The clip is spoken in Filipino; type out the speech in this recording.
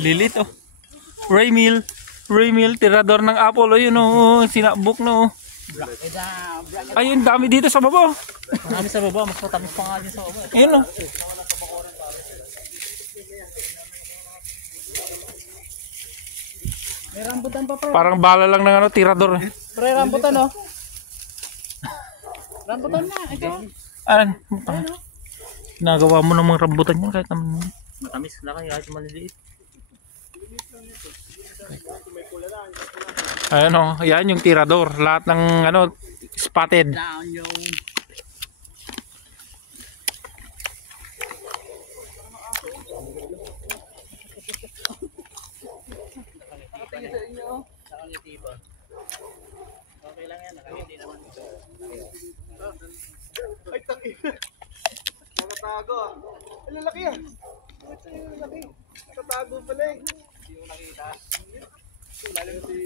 Lilit oh. Raymil. Raymil, tirador ng apple. Ayun oh, sinabok na oh. Ayun, dami dito sa baba. Marami sa baba, mas matamis pa nga din sa baba. Ayun oh. May rambutan pa, pre. Parang bala lang ng ano, tirador. Pre, rambutan, oh. Rambutan na, ito. Ayan, nagawa mo namang rambutan yan kahit naman. Matamis na kaya, kahit maliliit. Ayan o, yan yung tirador. Lahat ng ano, spotted. Down yung... Nakangiti ba? Okay lang yan, nakangiti naman. Ay, taki. Nakatago ah. Ang lalaki ah. Ang lalaki. Nakatago pala eh. Hindi mo nakita. Lalim si